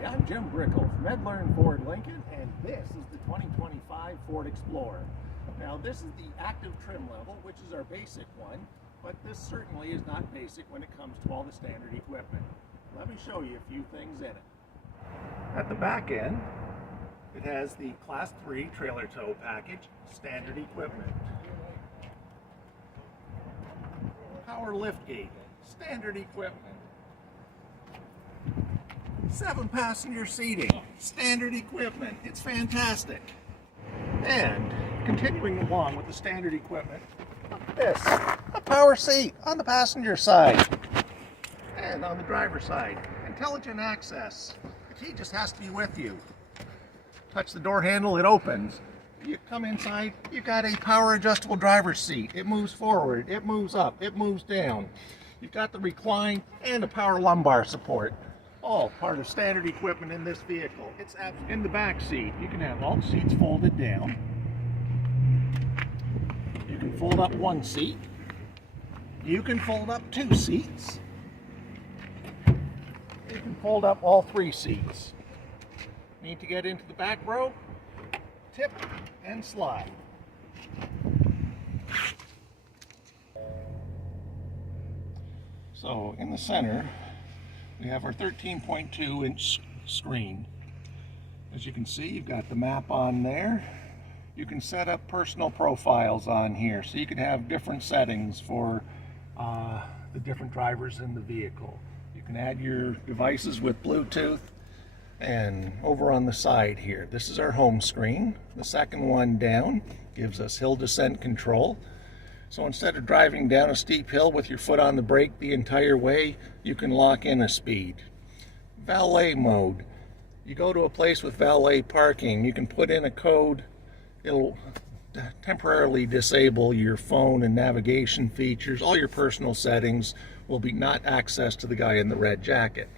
Hi, I'm Jim Brickell from MedLearn Ford Lincoln, and this is the 2025 Ford Explorer. Now, this is the active trim level, which is our basic one, but this certainly is not basic when it comes to all the standard equipment. Let me show you a few things in it. At the back end, it has the Class 3 trailer tow package, standard equipment. Power liftgate, standard equipment. 7-passenger seating, standard equipment. It's fantastic. And continuing along with the standard equipment, this, a power seat on the passenger side and on the driver's side. Intelligent access. The key just has to be with you. Touch the door handle, it opens. You come inside, you've got a power adjustable driver's seat. It moves forward, it moves up, it moves down. You've got the recline and a power lumbar support. All part of standard equipment in this vehicle. It's in the back seat. You can have all the seats folded down. You can fold up one seat. You can fold up 2 seats. You can fold up all 3 seats. Need to get into the back row? Tip and slide. So in the center, we have our 13.2-inch screen. As you can see, you've got the map on there. You can set up personal profiles on here, so you can have different settings for the different drivers in the vehicle. You can add your devices with Bluetooth. And over on the side here, this is our home screen. The second one down gives us hill descent control. So instead of driving down a steep hill with your foot on the brake the entire way, you can lock in a speed. Valet mode. You go to a place with valet parking, you can put in a code. It'll temporarily disable your phone and navigation features. All your personal settings will be not accessed to the guy in the red jacket.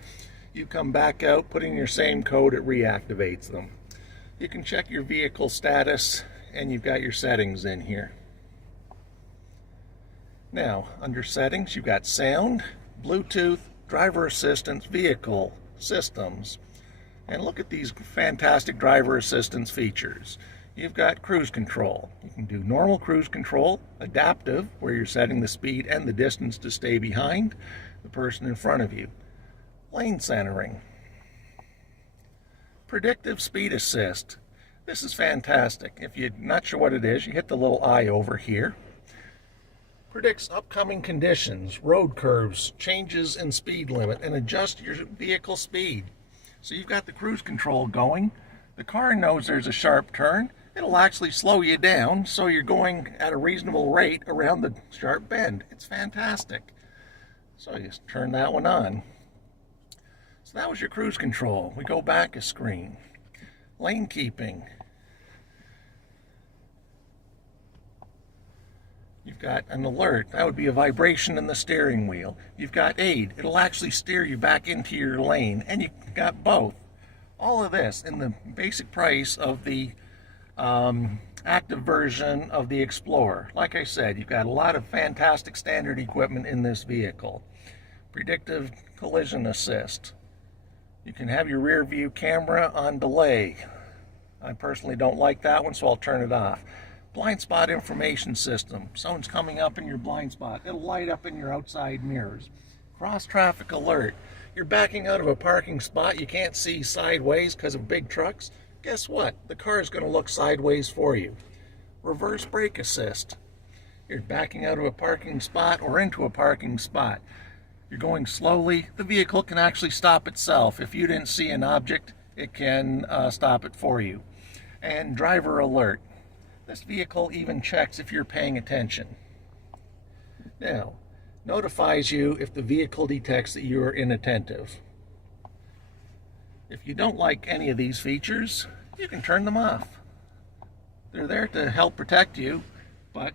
You come back out, put in your same code, it reactivates them. You can check your vehicle status, and you've got your settings in here. Now, under settings, you've got sound, Bluetooth, driver assistance, vehicle systems. And look at these fantastic driver assistance features. You've got cruise control. You can do normal cruise control, adaptive, where you're setting the speed and the distance to stay behind the person in front of you. Lane centering. Predictive speed assist. This is fantastic. If you're not sure what it is, you hit the little eye over here. Predicts upcoming conditions, road curves, changes in speed limit, and adjust your vehicle speed. So you've got the cruise control going. The car knows there's a sharp turn. It'll actually slow you down so you're going at a reasonable rate around the sharp bend. It's fantastic. So you just turn that one on. So that was your cruise control. We go back a screen. Lane keeping. You've got an alert. That would be a vibration in the steering wheel. You've got aid. It'll actually steer you back into your lane. And you've got both. All of this in the basic price of the active version of the Explorer. Like I said, you've got a lot of fantastic standard equipment in this vehicle. Predictive collision assist. You can have your rear view camera on delay. I personally don't like that one, so I'll turn it off. Blind spot information system. Someone's coming up in your blind spot. It'll light up in your outside mirrors. Cross traffic alert. You're backing out of a parking spot. You can't see sideways because of big trucks. Guess what? The car is going to look sideways for you. Reverse brake assist. You're backing out of a parking spot or into a parking spot. You're going slowly. The vehicle can actually stop itself. If you didn't see an object, it can stop it for you. And driver alert. This vehicle even checks if you're paying attention. Now, notifies you if the vehicle detects that you are inattentive. If you don't like any of these features, you can turn them off. They're there to help protect you, but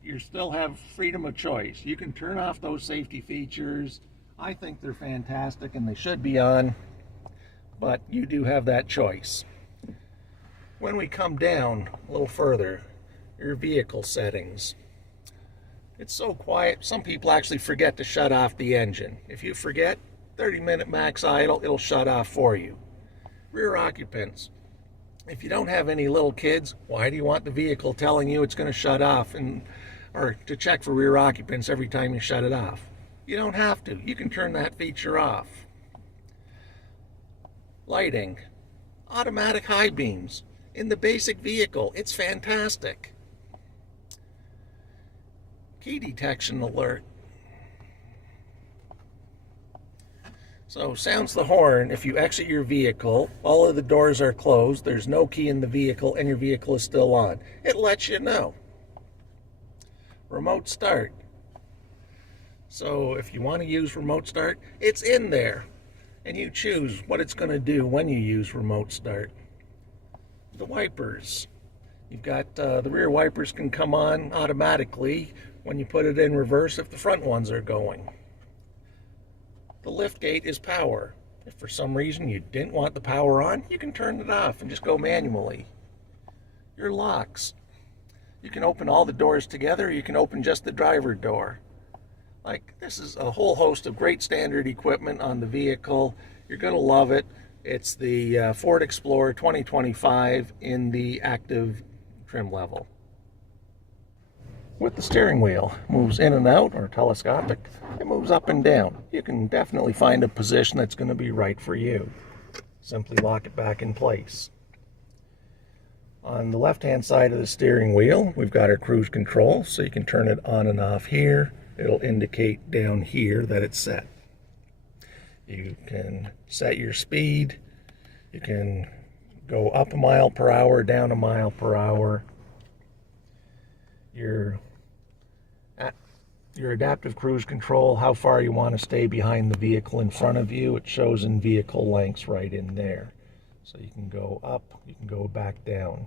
you still have freedom of choice. You can turn off those safety features. I think they're fantastic and they should be on, but you do have that choice. When we come down a little further, your vehicle settings. It's so quiet, some people actually forget to shut off the engine. If you forget, 30-minute max idle, it'll shut off for you. Rear occupants. If you don't have any little kids, why do you want the vehicle telling you it's going to shut off or to check for rear occupants every time you shut it off? You don't have to. You can turn that feature off. Lighting. Automatic high beams. In the basic vehicle, it's fantastic. Key detection alert. So sounds the horn if you exit your vehicle, all of the doors are closed, there's no key in the vehicle, and your vehicle is still on. It lets you know. Remote start. So if you want to use remote start, it's in there. And you choose what it's going to do when you use remote start. The wipers. You've got the rear wipers can come on automatically when you put it in reverse if the front ones are going. The lift gate is power. If for some reason you didn't want the power on, you can turn it off and just go manually. Your locks. You can open all the doors together, or you can open just the driver door. Like, this is a whole host of great standard equipment on the vehicle. You're going to love it. It's the Ford Explorer 2025 in the active trim level. With the steering wheel, moves in and out or telescopic. It moves up and down. You can definitely find a position that's going to be right for you. Simply lock it back in place. On the left-hand side of the steering wheel, we've got our cruise control, so you can turn it on and off here. It'll indicate down here that it's set. You can set your speed. You can go up a mile per hour, down a mile per hour. Your adaptive cruise control, how far you want to stay behind the vehicle in front of you, it shows in vehicle lengths right in there. So you can go up, you can go back down.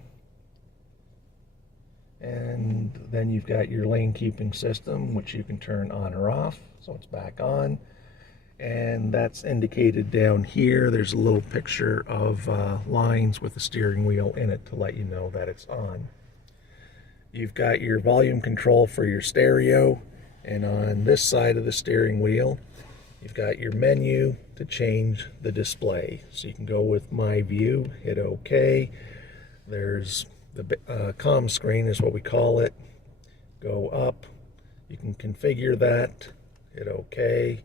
And then you've got your lane keeping system, which you can turn on or off, so it's back on. And that's indicated down here. There's a little picture of lines with the steering wheel in it to let you know that it's on. You've got your volume control for your stereo, and on this side of the steering wheel, you've got your menu to change the display. So you can go with My View, hit OK. There's the comm screen is what we call it. Go up. You can configure that, hit OK.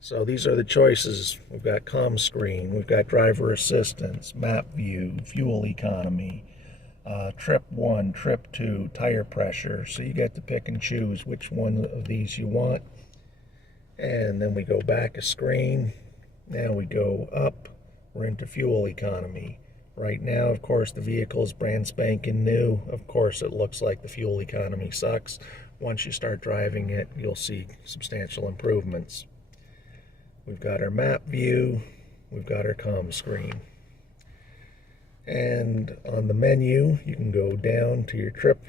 So these are the choices. We've got comm screen, we've got driver assistance, map view, fuel economy, trip 1, trip 2, tire pressure. So you get to pick and choose which one of these you want. And then we go back a screen. Now we go up. We're into fuel economy. Right now, of course, the vehicle is brand spanking new. Of course, it looks like the fuel economy sucks. Once you start driving it, you'll see substantial improvements. We've got our map view. We've got our comm screen. And on the menu, you can go down to your trip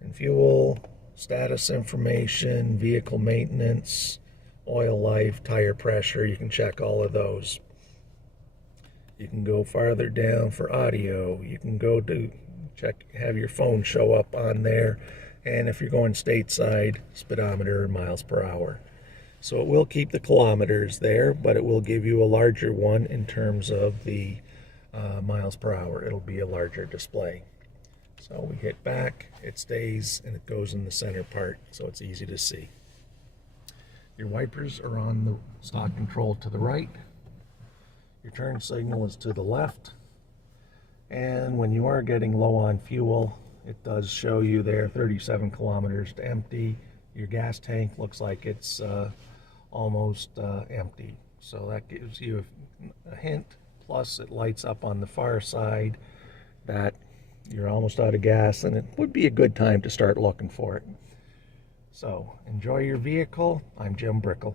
and fuel, status information, vehicle maintenance, oil life, tire pressure. You can check all of those. You can go farther down for audio. You can go to check, have your phone show up on there. And if you're going stateside, speedometer and miles per hour. So it will keep the kilometers there, but it will give you a larger one in terms of the miles per hour. It'll be a larger display. So we hit back, it stays, and it goes in the center part, so it's easy to see. Your wipers are on the stock control to the right. Your turn signal is to the left. And when you are getting low on fuel, it does show you there 37 kilometers to empty. Your gas tank looks like it's almost empty. So that gives you a hint. Plus it lights up on the far side that you're almost out of gas, and it would be a good time to start looking for it. So enjoy your vehicle. I'm Jim Brickell.